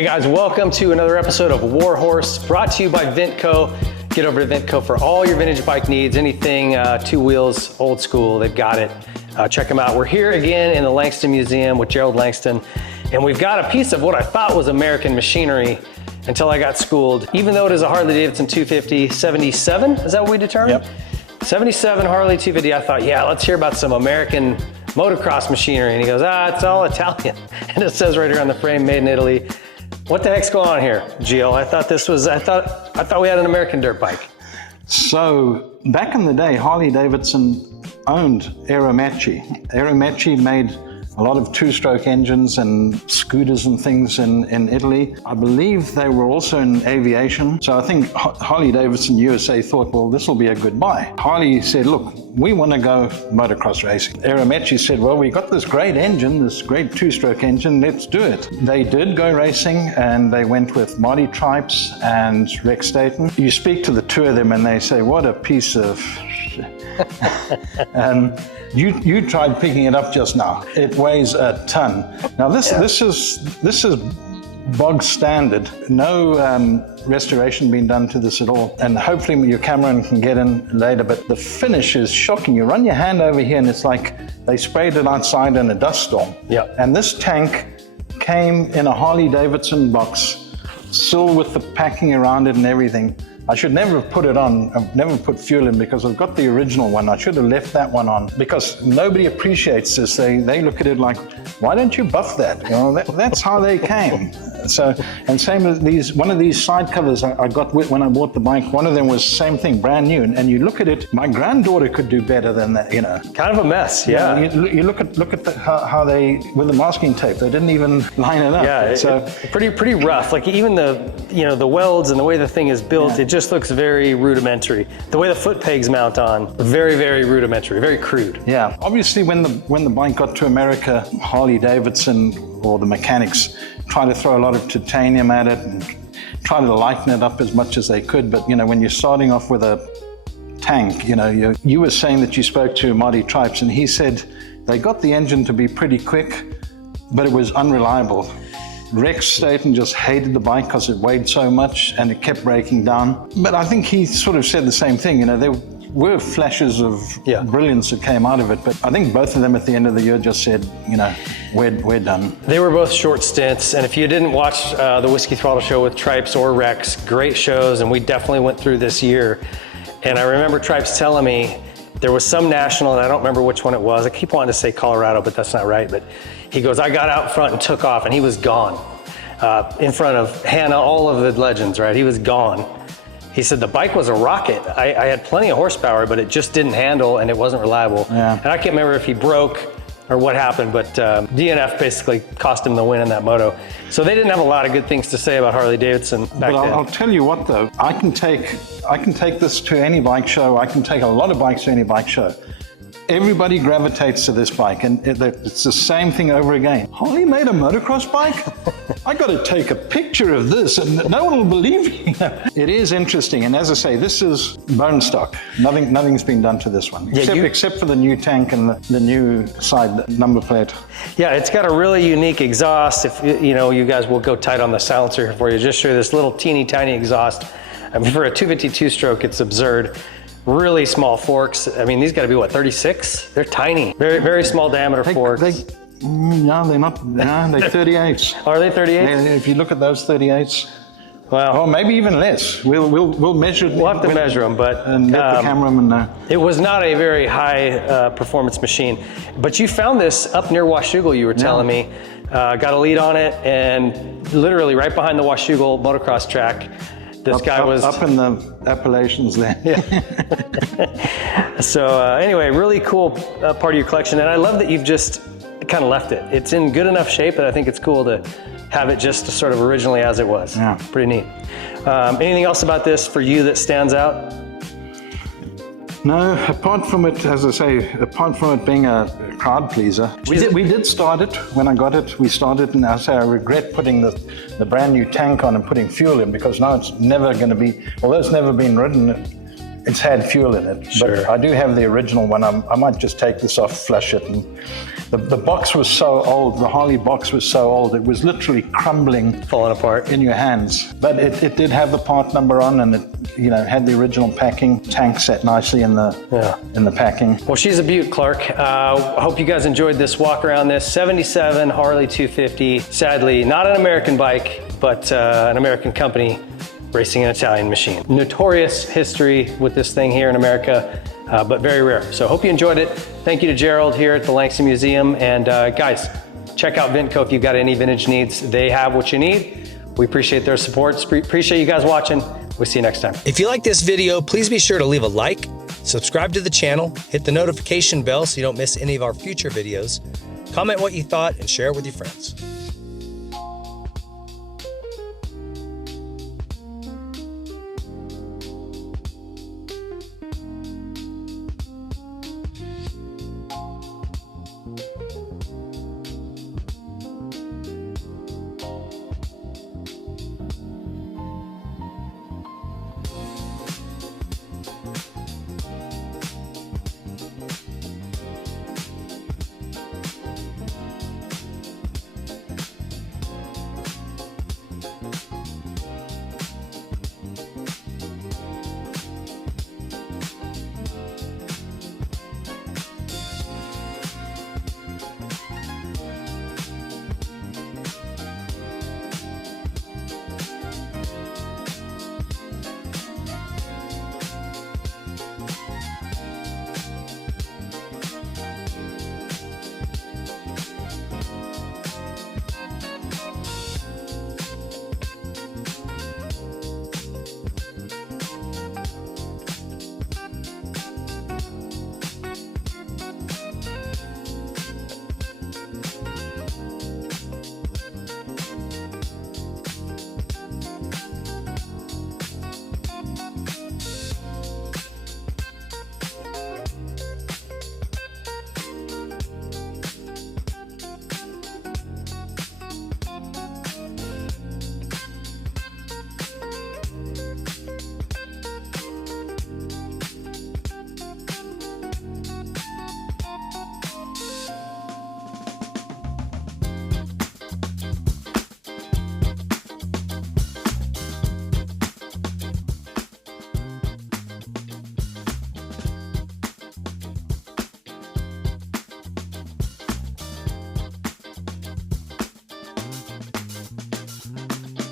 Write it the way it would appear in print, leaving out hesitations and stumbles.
Hey guys, welcome to another episode of Warhorse, brought to you by Vintco. Get over to Vintco for all your vintage bike needs, anything two wheels, old school, they've got it. Check them out. We're here again in the Langston Museum with Gerald Langston, and we've got a piece of what I thought was American machinery until I got schooled. Even though it is a Harley Davidson 250 77, is that what we determined? Yep. 77 Harley 250, I thought, yeah, let's hear about some American motocross machinery. And he goes, it's all Italian. And it says right here on the frame, made in Italy. What the heck's going on here, Gio? I thought we had an American dirt bike. So back in the day, Harley Davidson owned Aeromacchi. Aeromacchi made a lot of two-stroke engines and scooters and things in Italy. I believe they were also in aviation. So I think Harley Davidson USA thought, well, this will be a good buy. Harley said, look, we want to go motocross racing. Aeromacchi said, well, we got this great engine, this great two-stroke engine, let's do it. They did go racing, and they went with Marty Tripes and Rex Staten. You speak to the two of them and they say, what a piece of You tried picking it up just now. It weighs a ton. Now this is bog standard. No restoration being done to this at all. And hopefully your cameraman can get in later, but the finish is shocking. You run your hand over here and it's like they sprayed it outside in a dust storm. Yeah. And this tank came in a Harley Davidson box, still with the packing around it and everything. I should never have put it on. I've never put fuel in because I've got the original one. I should have left that one on because nobody appreciates this. They look at it like, why don't you buff that? You know, that's how they came. So, and same as these, one of these side covers I got when I bought the bike, one of them was same thing, brand new. And you look at it, my granddaughter could do better than that, you know. Kind of a mess, yeah. You look at how they, with the masking tape, they didn't even line it up. Yeah, so pretty rough. Like even the welds and the way the thing is built, it just looks very rudimentary. The way the foot pegs mount on, very, very rudimentary, very crude. Yeah, obviously when the bike got to America, Harley Davidson or the mechanics tried to throw a lot of titanium at it and try to lighten it up as much as they could. But you know, when you're starting off with a tank, you know, you were saying that you spoke to Marty Tripes and he said they got the engine to be pretty quick, but it was unreliable. Rex Staten just hated the bike because it weighed so much and it kept breaking down. But I think he sort of said the same thing, you know, there were flashes of brilliance that came out of it, but I think both of them at the end of the year just said, you know, we're done. They were both short stints, and if you didn't watch the Whiskey Throttle show with Tripes or Rex, great shows, and we definitely went through this year. And I remember Tripes telling me there was some national, and I don't remember which one it was. I keep wanting to say Colorado, but that's not right. But he goes, I got out front and took off, and he was gone in front of Hannah, all of the legends, right? He was gone. He said the bike was a rocket. I had plenty of horsepower, but it just didn't handle and it wasn't reliable. Yeah. And I can't remember if he broke or what happened, but DNF basically cost him the win in that moto. So they didn't have a lot of good things to say about Harley Davidson back then. I'll tell you what though, I can take this to any bike show. I can take a lot of bikes to any bike show. Everybody gravitates to this bike, and it's the same thing over again. Harley made a motocross bike? I got to take a picture of this, and no one will believe me. It is interesting, and as I say, this is bone stock. Nothing's been done to this one, except for the new tank and the new side number plate. Yeah, it's got a really unique exhaust. If you know, you guys will go tight on the silencer here for you. Just show you this little teeny tiny exhaust. I mean, for a 252 stroke, it's absurd. Really small forks. I mean, these got to be what, 36? They're tiny. Very, very small diameter forks. No, they're not. No, they're 38s. Are they 38s? If you look at those 38s. Wow. Or maybe even less. We'll measure it. We'll have to measure them, but and let the cameraman know. It was not a very high performance machine. But you found this up near Washougal, you were telling me. Got a lead on it, and literally right behind the Washougal motocross track. This guy was up in the Appalachians there. Yeah. So anyway, really cool part of your collection, and I love that you've just kind of left it. It's in good enough shape that I think it's cool to have it just sort of originally as it was. Yeah. Pretty neat. Anything else about this for you that stands out? No, apart from it, as I say, apart from it being a crowd pleaser, we did start it when I got it. We started, and I say I regret putting the brand new tank on and putting fuel in, because now it's never going to be, although it's never been ridden, it's had fuel in it. Sure. But I do have the original one. I might just take this off, flush it. And the box was so old, the Harley box was so old, it was literally crumbling, falling apart in your hands. But it did have the part number on, and it, you know, had the original packing. Tank set nicely in the packing. Well, she's a beaut, Clark. I hope you guys enjoyed this walk around this 77 Harley 250. Sadly, not an American bike, but an American company racing an Italian machine. Notorious history with this thing here in America, but very rare. So hope you enjoyed it. Thank you to Gerald here at the Langston Museum. And guys, check out Vintco if you've got any vintage needs. They have what you need. We appreciate their support. Appreciate you guys watching. We'll see you next time. If you like this video, please be sure to leave a like, subscribe to the channel, hit the notification bell so you don't miss any of our future videos, comment what you thought, and share it with your friends.